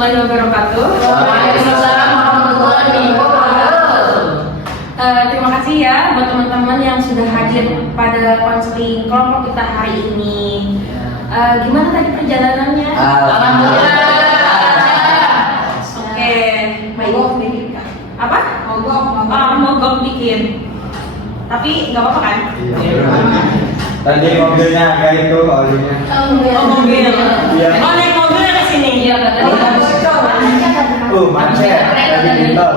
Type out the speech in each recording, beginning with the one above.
warahmatullahi wabarakatuh. Waalaikumsalam warahmatullahi wabarakatuh. Terima kasih ya buat teman-teman yang sudah hadir pada konseling kelompok kita hari ini. Gimana tadi perjalanannya? Alhamdulillah. Oke, Mogok dikit kan? apa? Mogok dikit. Tapi nggak apa-apa kan? Tadi mobilnya agak itu olinya. Oh, mobil. Iya. Oh, naik mobilnya ke sini. Iya, katanya. Macet. Tadi di tol.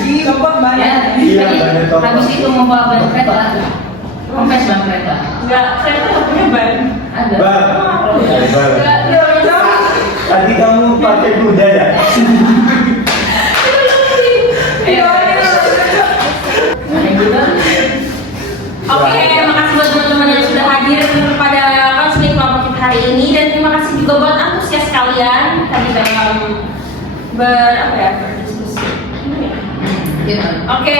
Cepet banget. Iya, banyak tol. Habis itu mau bawa ban kereta. Rompes ban kereta. Nggak, saya tuh nggak punya ban. Ada. Bar. Nggak. Tadi kamu pakai kuda ya? Ada juga. Oke, makasih buat teman-teman yang sudah hadir pada konseling kelompok kita hari ini, dan terima kasih juga buat antusias kalian tadi dalam berdiskusi. Iya. Oke,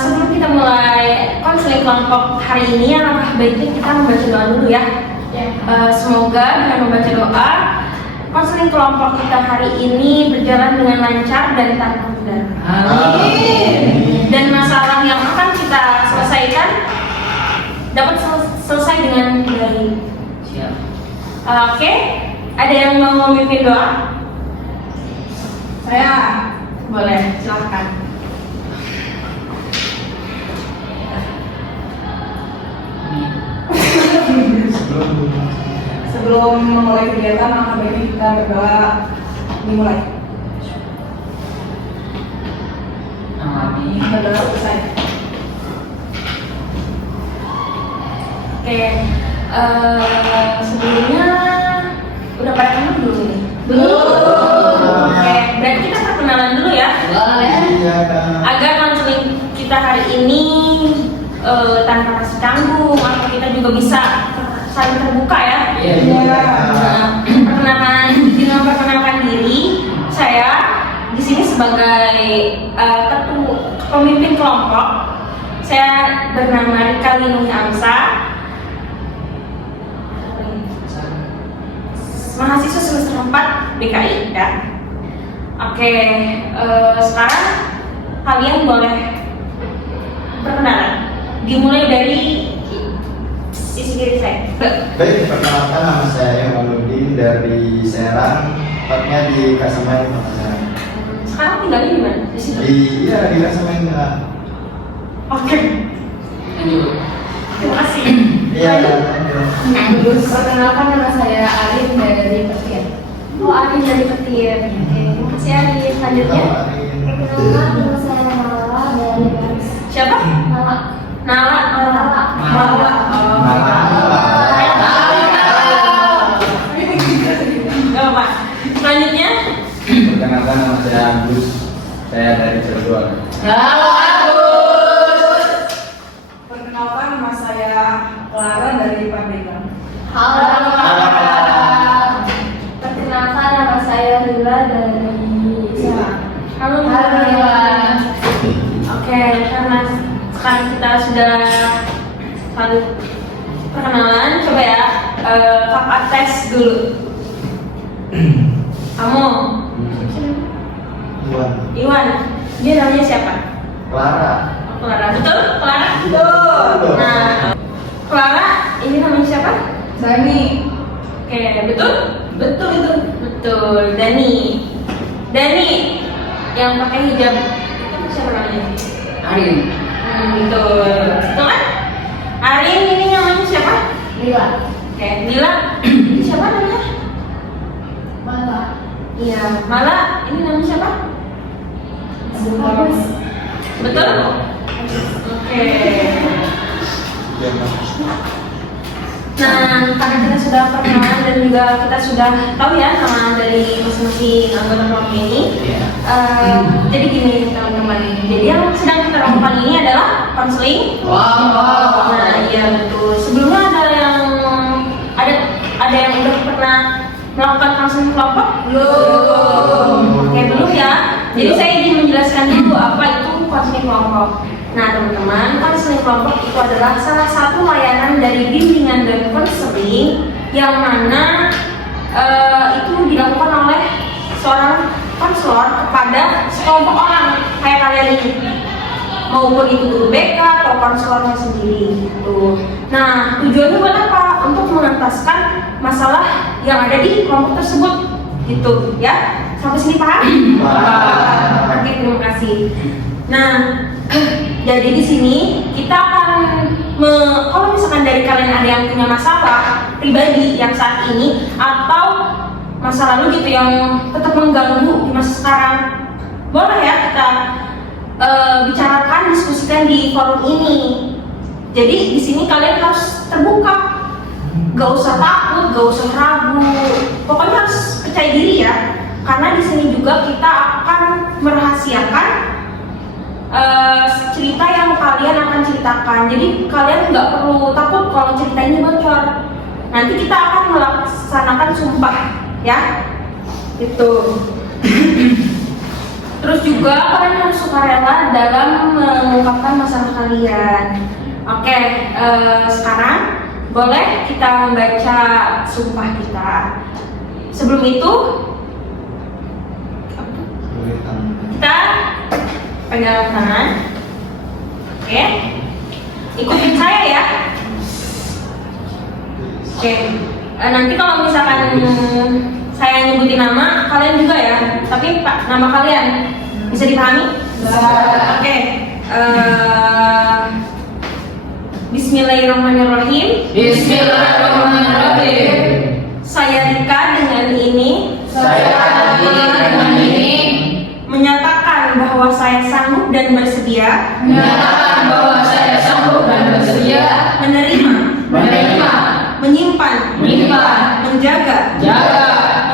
sebelum kita mulai konseling kelompok hari ini, alangkah baiknya kita membaca doa dulu ya. Semoga dengan membaca doa, konseling kelompok kita hari ini berjalan dengan lancar dan tanpa kendala. Amin. Dan masalah yang akan kita selesaikan dapat selesai dengan baik. Siap. Oke, ada yang mau memimpin doa? Saya Boleh, silahkan. sebelum memulai kegiatan, maka baiknya kita berdoa dimulai. Amin. Berdoa selesai. Oke, sebelumnya udah pada kenal belum ini? Belum. Oke, berarti kita perkenalan dulu ya, Boleh. Iya, Kak. agar konseling kita hari ini tanpa rasa canggung, atau kita juga bisa saling terbuka ya. Iya. Dengan perkenalkan diri, saya di sini sebagai pemimpin kelompok. Saya bernama Rika Linung Amsa, mahasiswa semester 4 BKI ya. Oke, sekarang kalian boleh perkenalan. Dimulai dari sisi kiri saya. Baik, perkenalkan nama saya Mauludin dari Serang, tepatnya di Kasemain, Makassar. Sekarang tinggalnya di mana? Di situ. Iya, di Kasemain. Kak. Oke, Lanjut. terima kasih. Iya, Terus. Perkenalkan, nama saya Arin dari Petir. Oh, Arin dari Petir. Oke, terima kasih Arin. Selanjutnya, Perkenalkan, nama saya Nala dari Garis. siapa? Nala. Nala. Nala. Nala. Gak apa. Selanjutnya, Perkenalkan nama saya Agus, saya dari Cirebon. Bagus. Perkenalkan, nama saya Clara dari Pandeglang. Halo. Perkenalkan, nama saya Lila dari Serang. halo. Halo, Lila. Oke, karena sekarang kita sudah saling perkenalan, coba ya kakak tes dulu. Kamu, Iwan, dia namanya siapa? Clara. Clara, betul? Clara? Betul. Nah, Clara, ini namanya siapa? Dani. Oke, betul? Betul itu. Betul, Dani. Dani yang pakai hijab itu siapa namanya? Arin. Betul. Betul kan? Arin ini namanya siapa? Lila. Oke, Lila. Ini siapa namanya? Mala. Iya, Mala. Ini namanya siapa? Bagus. Betul? Oke. Nah, karena kita sudah perkenalan dan juga kita sudah tahu ya nama dari masing-masing anggota kelompok ini. Iya. Jadi gini teman-teman. Jadi yang sedang kita lakukan ini adalah konseling. Wow. Nah, iya betul. Sebelumnya ada yang udah pernah melakukan konseling kelompok? Belum. Oke, belum ya. Jadi saya ingin menjelaskan dulu apa itu konseling kelompok. Nah, teman-teman, konseling kelompok itu adalah salah satu layanan dari bimbingan dan konseling yang mana itu dilakukan oleh seorang konselor kepada sekelompok orang kayak kalian ini, maupun itu guru BK atau konselornya sendiri gitu. Nah, tujuannya buat apa? Untuk mengentaskan masalah yang ada di kelompok tersebut gitu ya. Sampai sini paham? Oke, terima kasih. Nah, jadi di sini kita akan kalau misalkan dari kalian ada yang punya masalah pribadi yang saat ini atau masa lalu gitu yang tetap mengganggu di masa sekarang, boleh ya kita bicarakan, diskusikan di forum ini. Jadi di sini kalian harus terbuka, gak usah takut, gak usah ragu, pokoknya harus percaya diri ya. Karena di sini juga kita akan merahasiakan cerita yang kalian akan ceritakan. Jadi kalian nggak perlu takut kalau cerita ini bocor. Nanti kita akan melaksanakan sumpah, ya, itu. Terus juga kalian harus sukarela dalam mengungkapkan masalah kalian. Oke, sekarang boleh kita membaca sumpah kita. Sebelum itu kita pegang tangan. Oke, ikutin saya ya. Oke, nanti kalau misalkan saya nyebutin nama, kalian juga ya. Tapi Pak, nama kalian bisa dipahami? Oke. Bismillahirrahmanirrahim. Bismillahirrahmanirrahim. Saya Rika dengan ini menyatakan bahwa saya sanggup dan bersedia menerima, menyimpan, menjaga,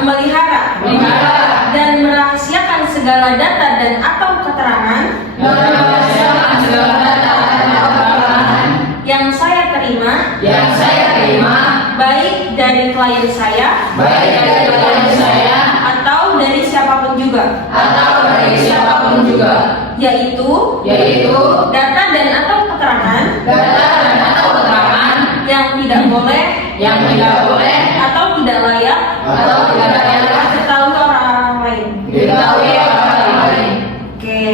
memelihara, dan merahasiakan segala data dan atau keterangan yang saya terima, baik dari klien saya, atau dari siapapun juga, yaitu data dan atau keterangan yang tidak boleh atau tidak layak diketahui orang lain. Oke.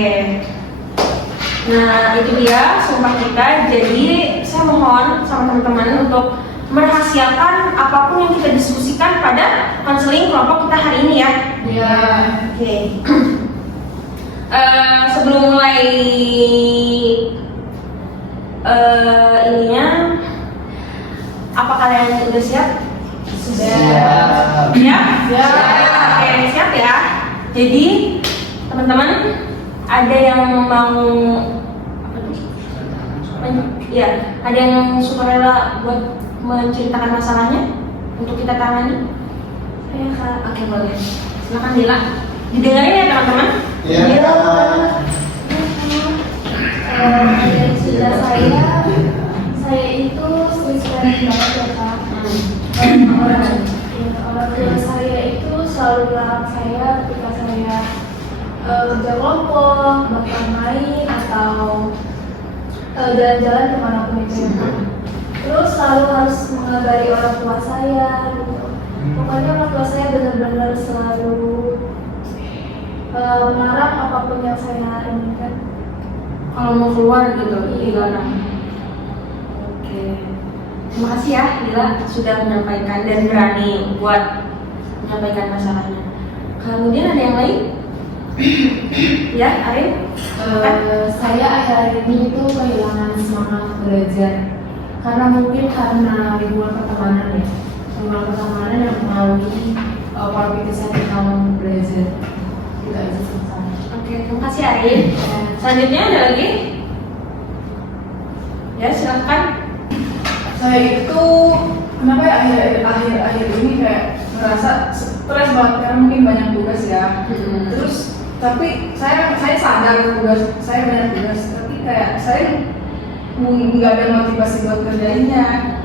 Nah, itu dia sumpah kita. Jadi saya mohon sama teman-teman untuk merahasiakan apapun yang kita diskusikan pada konseling kelompok kita hari ini ya. Oke. Sebelum mulai ininya, apa kalian udah siap? Sudah. Ya? Oke, siap ya. Jadi teman-teman, ada yang mau ada yang sukarela buat menceritakan masalahnya untuk kita tangani? Ya, Kak. Oke, boleh. Silakan Dila. Didengarin ya teman-teman? Iya. Dari cerita saya itu sering banget ya Kak. Orang tua saya itu selalu melarang saya ketika saya kerja kelompok, bahkan main atau jalan-jalan kemanapun itu ya Kak. Terus selalu harus mengabari orang tua saya gitu. Pokoknya orang tua saya benar-benar selalu melarang apapun yang saya inginkan. Kalau mau keluar gitu, dilarang. Oke. Terima kasih ya Dila sudah menyampaikan dan berani buat menyampaikan masalahnya. Kemudian ada yang lain? Ya, Arif? Saya akhir-akhir ini itu kehilangan semangat belajar karena lingkungan pertemanan ya. Lingkungan pertemanan yang mengalami pola pikir saya tentang belajar. Itu aja sih saya. Oke, terima kasih Arif. Selanjutnya ada lagi? Ya, silakan. Saya itu kenapa ya akhir-akhir ini kayak merasa stres banget karena mungkin banyak tugas ya. Terus tapi saya sadar tugas saya banyak tugas, tapi kayak saya nggak ada motivasi buat kerjainnya.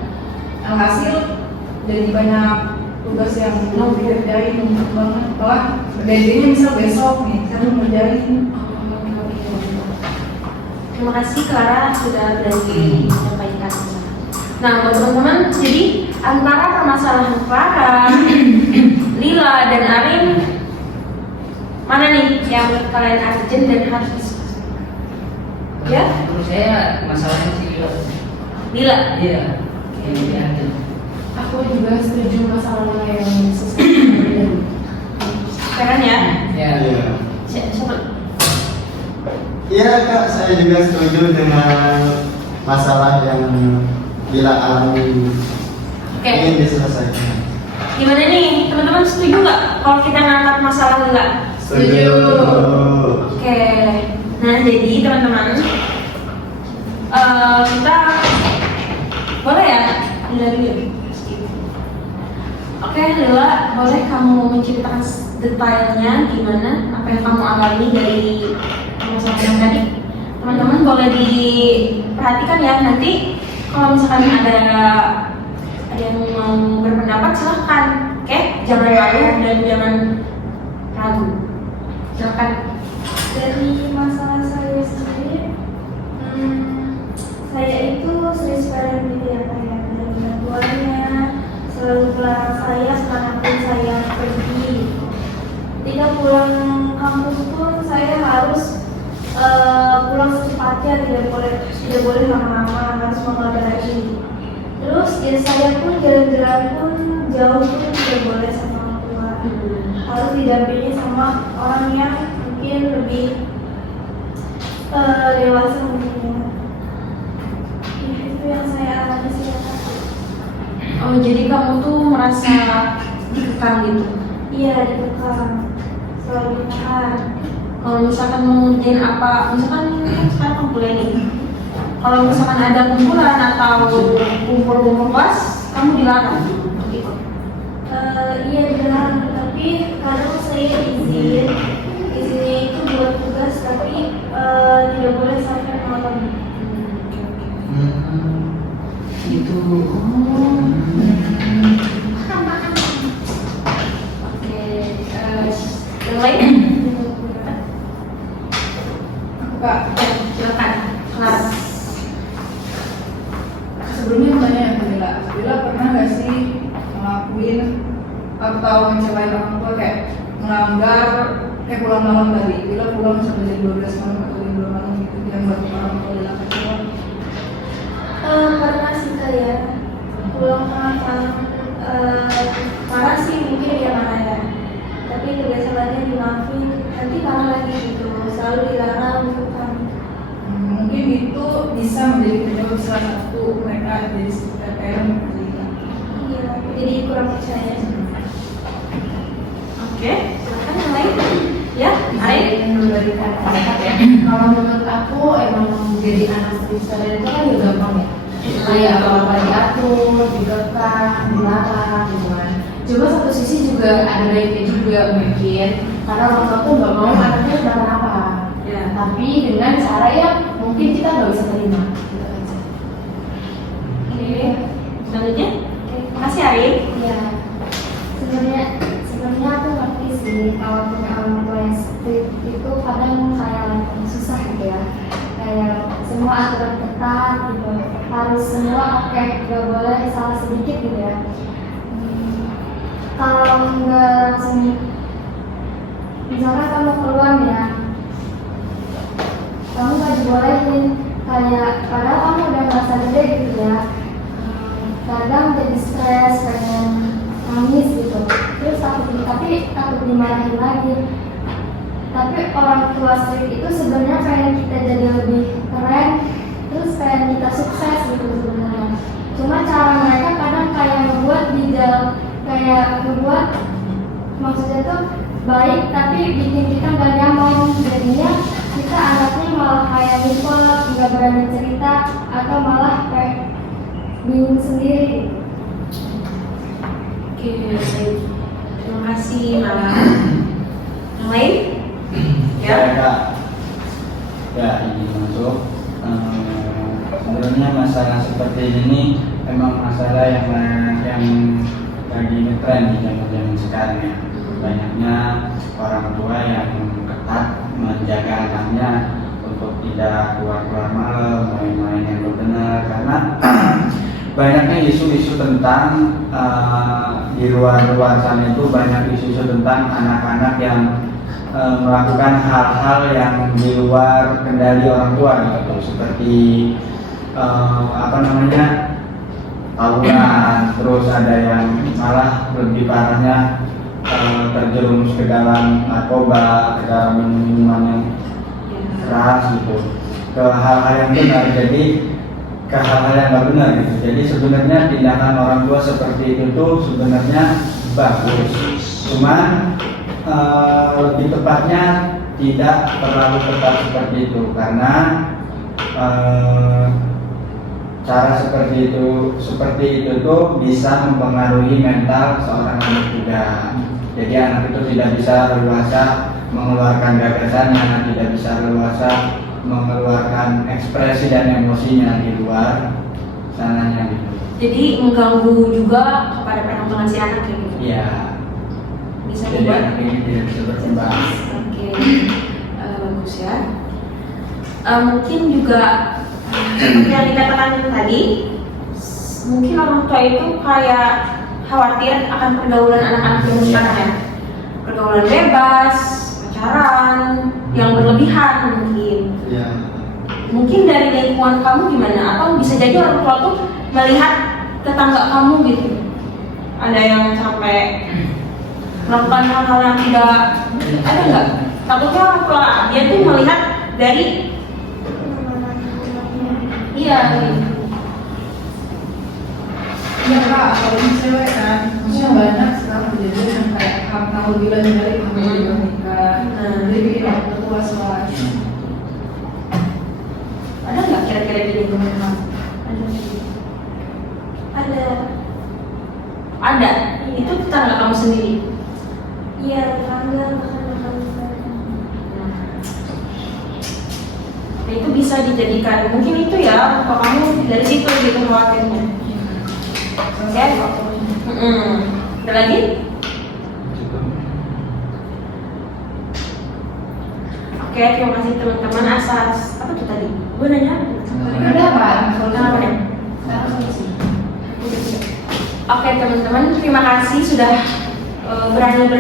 Alhasil jadi banyak tugas yang belum dikerjain banget. Malah deadline-nya misal besok nih, saya belum kerjain. Terima kasih Clara sudah berani menyampaikan. Nah, buat teman-teman, jadi antara permasalahan Clara, Lila, dan Arin Mana nih yang menurut kalian urgent dan harus diskusi? Ya? Menurut saya masalahnya sih Lila. Iya. Iya. Aku juga setuju masalah yang sesuai. Keren ya? Ya. Iya. Siapa? Iya kak, saya juga setuju dengan masalah yang Lila alami Oke. ingin diselesaikan. Gimana nih? Teman-teman setuju nggak kalau kita ngangkat masalah Lila? Setuju. Oke. Nah, jadi teman-teman kita boleh ya? Lila dulu. Oke, Lila, boleh kamu menceritakan detailnya gimana apa yang kamu alami dari masalah yang tadi? Teman-teman boleh diperhatikan ya, nanti kalau misalkan ada yang mau berpendapat silahkan, oke? Jangan malu dan jangan ragu. Silahkan. Dari masalah saya sendiri, saya itu sering sekali gitu ya kayak dari orang tuanya selalu melarang saya semanapun saya pergi. Ketika pulang kampus pun saya harus pulang secepatnya, tidak boleh lama-lama, harus mengabarin. Terus ya saya pun jalan-jalan pun jauh pun tidak boleh sama orang tua, harus didampingi sama orang yang mungkin lebih dewasa mungkin ya. Itu yang saya alami sih ya, Kak. Oh, jadi kamu tuh merasa dikekang gitu? Iya, dikekang, selalu ditahan. Kalau misalkan mau ngerjain apa, misalkan sekarang kamu kuliah nih. Kalau misalkan ada kumpulan atau kumpul-kumpul kelas, kamu dilarang gitu. Iya dilarang, tapi kadang saya izinnya itu buat tugas, tapi tidak boleh sampai malam. Itu. Oke, yang lain? Kak, Silakan. Kelas. sebelumnya mau tanya ke Lila. Lila pernah nggak sih ngelakuin atau ngecewain orang tua kayak melanggar kayak pulang malam tadi? Lila pulang sampai jam 12 malam atau jam 2 malam gitu yang buat orang tua Lila kecewa. Pernah sih kayak pulang malam, marah sih mungkin ya marah ya, tapi kebiasaannya dimaafin, nanti marah lagi gitu, selalu dilarang gitu kan. Mungkin itu bisa menjadi penyebab salah satu mereka jadi parent Lila. Iya, jadi kurang percaya. Oke, silakan yang lain. Ya, Arif. Yang dari kata-kata ya. Kalau menurut aku emang jadi anak Kristen itu kan juga gampang ya. Kayak apa-apa diatur, dikekang, dilarang gitu kan. Cuma satu sisi juga ada baiknya juga mungkin karena orang tua tuh nggak mau anaknya kenapa-napa. Ya. Tapi dengan cara yang mungkin kita nggak bisa terima gitu aja. Oke. Selanjutnya. Makasih Arif. Iya, sebenarnya aku ngerti sih kalau punya orang tua yang strict itu kadang kayak susah gitu ya, kayak semua aturan ketat gitu, harus semua oke, nggak boleh salah sedikit gitu ya. Kalau nggak langsung, misalkan kamu keluar ya, kamu nggak dibolehin, kayak padahal kamu udah merasa gede gitu ya, kadang jadi stres, pengen nangis gitu, terus takut dimarahin lagi. Tapi orang tua strict itu sebenarnya pengen kita jadi lebih keren, terus pengen kita sukses gitu sebenarnya. Cuma cara mereka kadang kayak ngebuat maksudnya tuh baik tapi bikin kita nggak nyaman, jadinya kita anaknya malah kayak nyimpen, nggak berani cerita atau malah kayak bingung sendiri. Oke, baik. Terima kasih Mala. Yang lain? Ya kak. Ya ini masuk. Sebenarnya masalah seperti ini memang masalah yang lagi ngetren di zaman sekarang ya. Banyaknya orang tua yang ketat menjaga anaknya untuk tidak keluar malam, main-main yang benar karena banyaknya isu-isu tentang di luar sana itu banyak isu-isu tentang anak-anak yang melakukan hal-hal yang di luar kendali orang tua gitu, seperti tawuran, terus ada yang malah lebih parahnya terjerumus ke dalam narkoba, ke dalam minuman yang keras gitu, ke hal-hal yang benar, jadi ke hal-hal yang nggak benar gitu. Jadi sebenarnya tindakan orang tua seperti itu tuh sebenarnya bagus, cuman lebih tepatnya tidak terlalu tepat seperti itu, karena cara seperti itu tuh bisa mempengaruhi mental seorang anak juga. Jadi anak itu tidak bisa leluasa mengeluarkan gagasannya, tidak bisa leluasa mengeluarkan ekspresi dan emosinya di luar sananya gitu. Jadi mengganggu juga kepada penampilan si anak kayak gitu. Iya. Bisa Jadi dibuat. anak ini tidak bisa berkembang. Oke, bagus ya. Mungkin juga seperti yang dikatakan tadi, mungkin orang tua itu kayak khawatir akan pergaulan anak-anak zaman sekarang ya. Pergaulan bebas, pacaran, yang berlebihan mungkin. Iya. Mungkin dari lingkungan kamu gimana? Atau bisa jadi orang tua tuh melihat tetangga kamu gitu. Ada yang sampai melakukan hal-hal yang tidak, ada nggak? Takutnya orang tua dia tuh melihat dari iya gitu. Iya kak, apalagi cewek kan, maksudnya banyak sekarang kejadian yang kayak kamu bilang dari kamu belum nikah, jadi bikin orang tua was-was. Ada nggak kira-kira di lingkungan kamu? Ada. Ada. Itu tetangga kamu sendiri. Iya, tetangga makan Nah, itu bisa dijadikan. Mungkin itu ya, kalau kamu dari situ gitu khawatirnya. Oke. Ada lagi? Oke, terima kasih teman-teman atas apa tuh tadi? Gue nanya. Udah apa? Kenapa nih? Sekarang solusi. Oke teman-teman, terima kasih sudah berani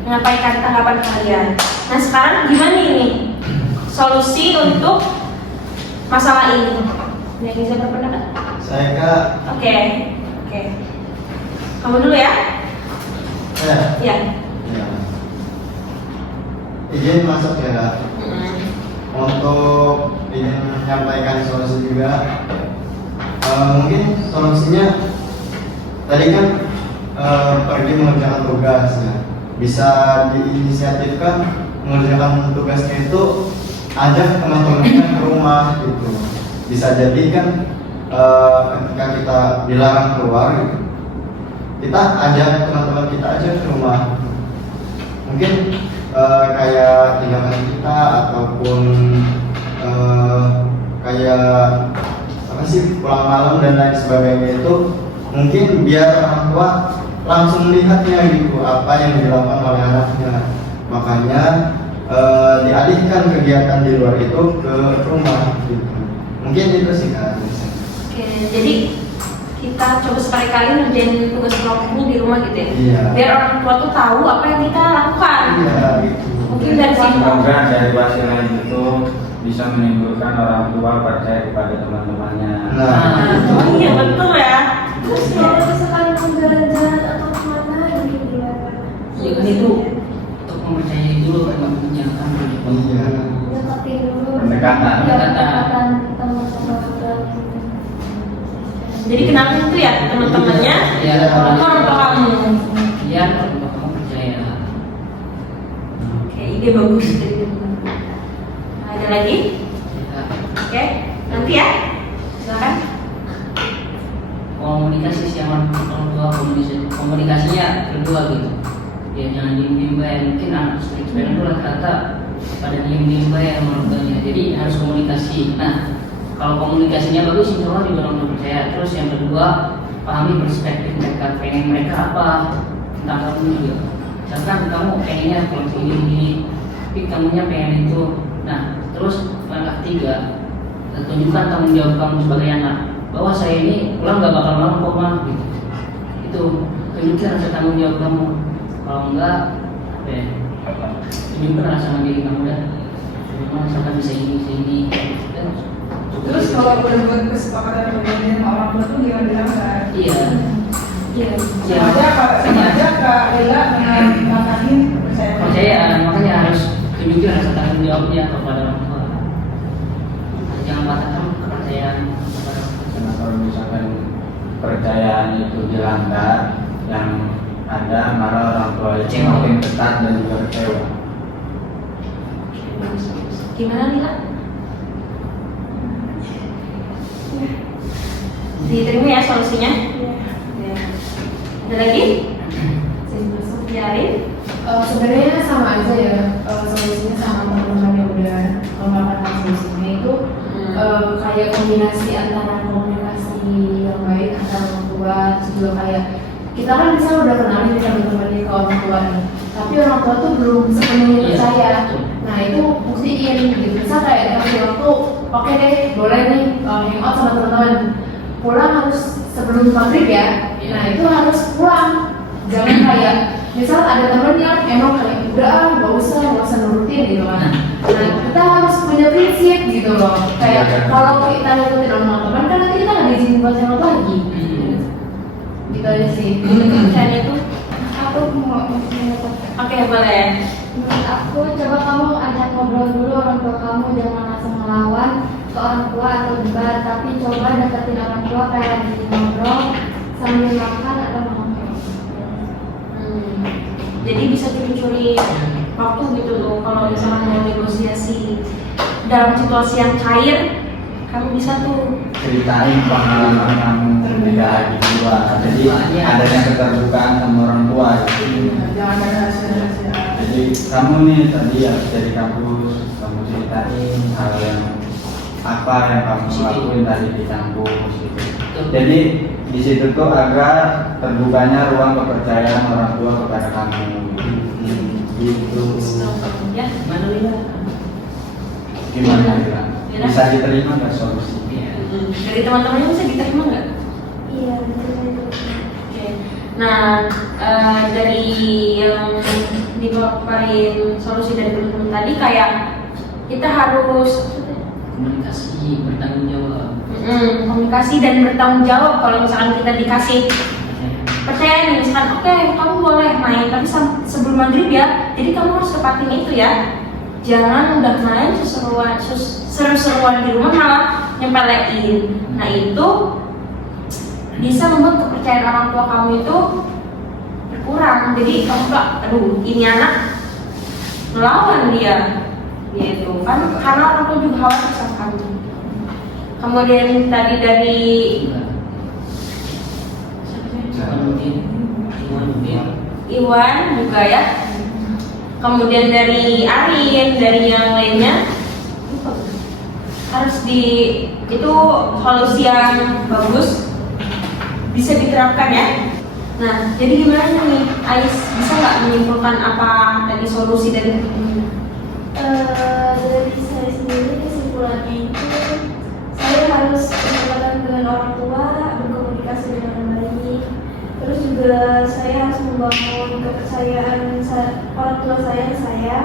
menyampaikan tanggapan kalian. Nah sekarang gimana ini solusi untuk masalah ini? Yang bisa berpendapat? Saya Kak. Oke. Kamu dulu ya? Iya. Ya. Izin masuk ya Kak. Untuk ingin menyampaikan solusi juga. Mungkin solusinya tadi kan pergi mengerjakan tugas ya. Bisa diinisiatifkan mengerjakan tugasnya itu ajak teman-temannya ke rumah gitu. Bisa jadi kan ketika kita dilarang keluar gitu, kita ajak teman-teman kita aja ke rumah. Mungkin kayak tinggalkan kita ataupun kayak apa sih pulang malam dan lain sebagainya itu mungkin biar orang tua langsung melihatnya gitu apa yang dilakukan oleh anaknya. Makanya dialihkan kegiatan di luar itu ke rumah gitu. Mungkin itu sih Kak. Oke, jadi kita coba sekali-kali ngerjain tugas kelompoknya di rumah gitu ya. Iya. Biar orang tua tuh tahu apa yang kita lakukan. Iya gitu. Mungkin dari situ. Semoga dari wasilah itu bisa menimbulkan orang tua percaya kepada teman-temannya. Oh iya betul ya. Terus kalau misalkan mau jalan-jalan atau kemana gitu gimana? Ya kan itu untuk mempercayai dulu kan teman-temannya kan. Iya. Deketin dulu. Pendekatan. Pendekatan teman-teman kita. Jadi kenalin itu ya teman-temannya. Ya, Orang tua kamu. Ya, kalau kamu percaya. Oke, ide bagus dari teman-teman. Nah, ada lagi? Ya. Oke, nanti ya. Silakan. Komunikasi sih sama orang tua, komunikasinya berdua gitu. Ya jangan diem-diem bayar. Mungkin anak sepeda itu rata-rata pada diem-diem bayar sama orang tuanya. Jadi harus komunikasi. Nah, kalau komunikasinya bagus, insya Allah juga orang percaya. Terus yang kedua, pahami perspektif mereka, pengen mereka apa tentang kamu juga. Misalkan kamu pengennya kalau begini, tapi kamunya pengen itu. Nah, terus langkah tiga, tunjukkan tanggung jawab kamu sebagai anak. Bahwa saya ini pulang gak bakal malam kok mah gitu. Itu tunjukkan rasa tanggung jawab kamu. Kalau enggak, apa ya, Jujur sama diri kamu dan memang misalkan bisa ini dan Terus kalau udah buat kesepakatan dengan orang tua tuh gimana bilang kan? iya Sengaja Kak Lila mengatakan kepercayaan, makanya harus tunjukkan rasa tanggung jawabnya kepada orang tua. Jangan patahkan kepercayaan kepada orang tua. Karena kalau misalkan kepercayaan itu dilanggar, yang ada malah orang tua itu Kecewa. makin ketat dan juga kecewa. Gimana nih Kak? Diterima ya solusinya? Ya. Ada lagi? Jari? Sebenarnya sama aja ya, solusinya sama teman-teman yang udah melakukan solusinya itu kayak kombinasi antara komunikasi yang baik antara orang tua, terus juga kayak kita kan bisa udah kenalin kita teman-temannya ke orang tua nih, tapi orang tua tuh belum sepenuhnya percaya. Nah itu buktiin gitu, misal kayak kasih waktu, oke deh boleh nih hangout sama teman-teman, pulang harus sebelum maghrib ya. Nah itu harus pulang, jangan kayak misal ada temen yang emang kayak udah nggak usah nurutin gitu kan. Nah kita harus punya prinsip gitu loh, kayak kalau kita ngikutin omongan teman kan nanti kita nggak diizinin buat hangout lagi. Gitu aja sih. Kepercayaan itu? Aku mau menyampaikan. Oke, boleh. Menurut aku, coba kamu ajak ngobrol dulu orang tua kamu, jangan langsung melawan ke orang tua atau debat, tapi coba deketin orang tua kayak lagi ngobrol sambil makan atau nongkrong. Jadi bisa curi-curi waktu gitu loh. Kalau misalnya mau negosiasi dalam situasi yang cair, kamu bisa tuh Ceritain pengalaman kamu ketika lagi di luar. Jadi adanya keterbukaan sama orang tua. Gitu. jangan ada rahasia-rahasia. Jadi kamu nih tadi habis dari kampus, kamu ceritain hal yang apa yang kamu lakuin tadi di kampus gitu. Jadi di situ tuh agar terbukanya ruang kepercayaan orang tua kepada kamu. Gitu. ya. Mana Lila? Gimana Lila? Bisa diterima nggak solusi? Dari teman-temannya bisa diterima nggak? Iya, betul. Oke. Nah, dari yang dipaparin solusi dari teman-teman tadi kayak kita harus Komunikasi, bertanggung jawab. komunikasi dan bertanggung jawab. Kalau misalkan kita dikasih percaya nih, misalkan oke kamu boleh main tapi sebelum maghrib ya, jadi kamu harus tepatin itu ya. Jangan udah main seru-seruan di rumah malah nyepelein. Nah itu bisa membuat kepercayaan orang tua kamu itu berkurang. Jadi kamu gak, aduh ini anak melawan dia gitu kan, karena orang tua juga khawatir sama kamu. Kemudian tadi dari Iwan juga ya. Kemudian dari Arin, dari yang lainnya harus itu solusi yang bagus bisa diterapkan ya. Nah, jadi gimana nih Ais, bisa nggak menyimpulkan apa tadi solusi dari Dari saya sendiri kesimpulannya itu saya harus berhadapan dengan orang tua, berkomunikasi dengan baik. Terus juga saya harus membangun kepercayaan orang tua saya ke saya.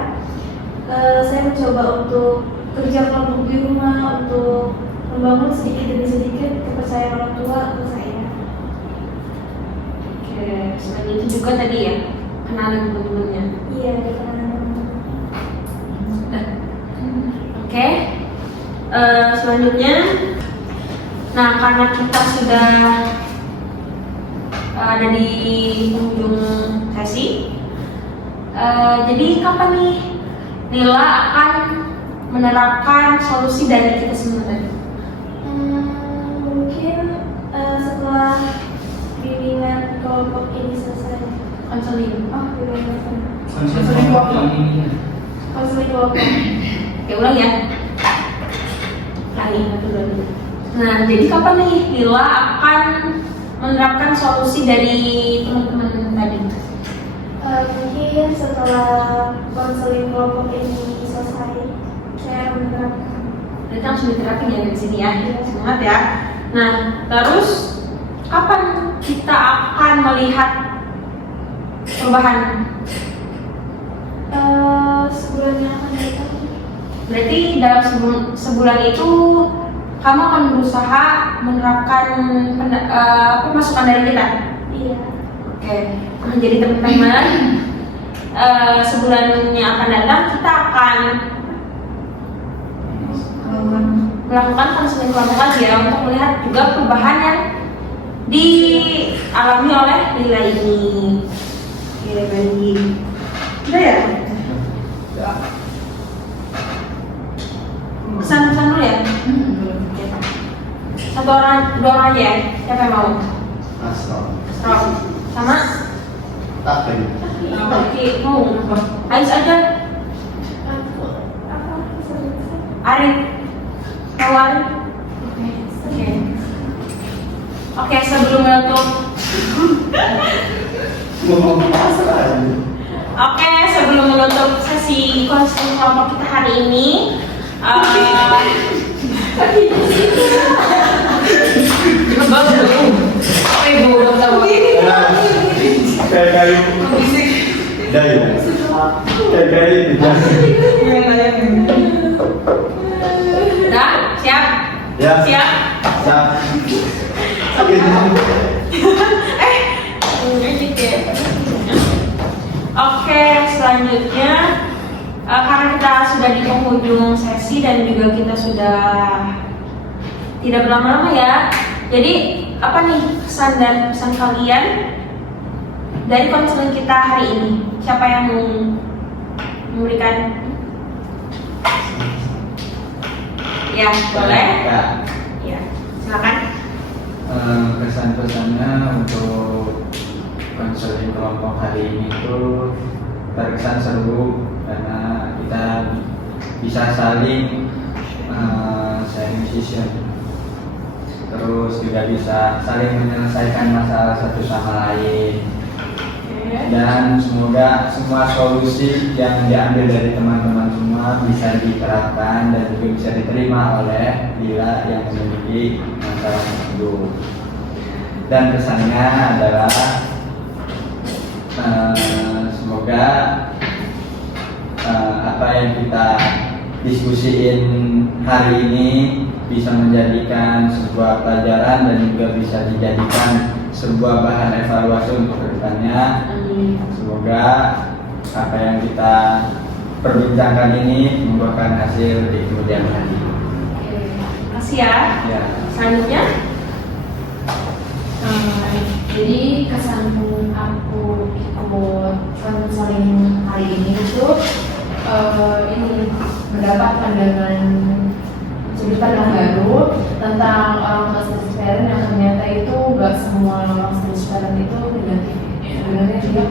Saya mencoba untuk kerja kelompok di rumah untuk membangun sedikit demi sedikit kepercayaan orang tua ke saya. Oke, selain itu juga tadi ya kenalin teman-temannya. Iya, dengan Oke, selanjutnya, nah karena kita sudah ada di penghujung sesi, jadi kapan nih Lila akan menerapkan solusi dari kita semua tadi? mungkin setelah bimbingan kelompok ini selesai. Konseling. Konseling kelompok. Konseling kelompok. Oke, ulang ya. Nah, jadi kapan nih Lila akan menerapkan solusi dari teman-teman tadi? Mungkin setelah konseling kelompok ini selesai, saya akan menerapkan. Jadi langsung diterapin ya di sini ya. Semangat ya. Nah, terus kapan kita akan melihat perubahan? Sebulan yang akan datang. Berarti dalam sebulan itu kamu akan berusaha menerapkan masukan dari kita. Iya. Oke. Nah, jadi teman-teman, sebulan yang akan datang kita akan melakukan konseling kelompok lagi ya, untuk melihat juga perubahan yang dialami oleh Lila ini. Oke, baik. Udah ya? Pesan-pesan dulu ya? Satu orang, dua orang aja ya? Siapa yang mau? Asal. Sama? Tak lagi. Oke, mau. Ais aja. Arif. Mau Arif? Oke. Oke, sebelum menutup. Oke, sebelum menutup sesi konseling kelompok kita hari ini, Kayak kayu. Dayu. Kayak kayu. udah siap? Ya. Siap? Siap. Oke, selanjutnya karena kita sudah di penghujung sesi dan juga kita sudah tidak berlama-lama ya. Jadi apa nih pesan dan pesan kalian dari konseling kita hari ini? Siapa yang mau memberikan? Ya, boleh. Ya, silakan. Kesan-pesannya untuk konseling kelompok hari ini tuh terkesan seru karena kita bisa saling sharing session, terus juga bisa saling menyelesaikan masalah satu sama lain, dan semoga semua solusi yang diambil dari teman-teman semua bisa diterapkan dan juga bisa diterima oleh Lila yang memiliki masalah tersebut. Dan pesannya adalah semoga apa yang kita diskusiin hari ini bisa menjadikan sebuah pelajaran dan juga bisa dijadikan sebuah bahan evaluasi untuk kedepannya. Semoga apa yang kita perbincangkan ini membuahkan hasil di kemudian hari. Terima kasih ya. Ya. Selanjutnya, Jadi kesan aku ikut konseling hari ini itu ini mendapat pandangan sudut pandang baru tentang orang tua stres parent yang ternyata itu nggak semua orang stres parent itu negatif. Sebenarnya dia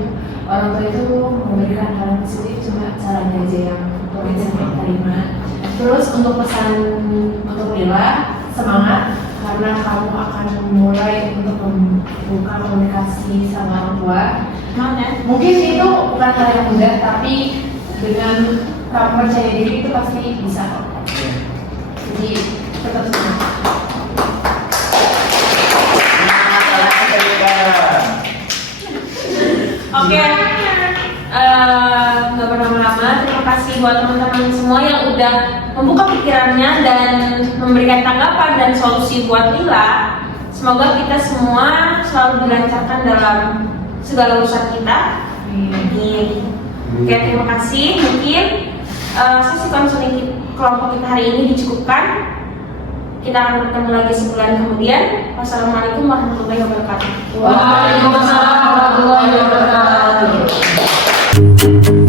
orang tua itu memberikan hal yang positif, cuma caranya aja yang mungkin saya terima. Terus untuk pesan untuk Lila, semangat karena kamu akan memulai untuk membuka komunikasi sama orang tua. Mungkin itu bukan hal yang mudah, tapi dengan kamu percaya diri itu pasti bisa. Jadi tetap semangat. oke. Nggak berlama-lama. Terima kasih buat teman-teman semua yang udah membuka pikirannya dan memberikan tanggapan dan solusi buat Lila. Semoga kita semua selalu dilancarkan dalam segala urusan kita. Amin. Oke, terima kasih. Mungkin sesi konseling kelompok kita hari ini dicukupkan. Kita akan bertemu lagi sebulan kemudian. Wassalamualaikum warahmatullahi wabarakatuh. Waalaikumsalam warahmatullahi wabarakatuh.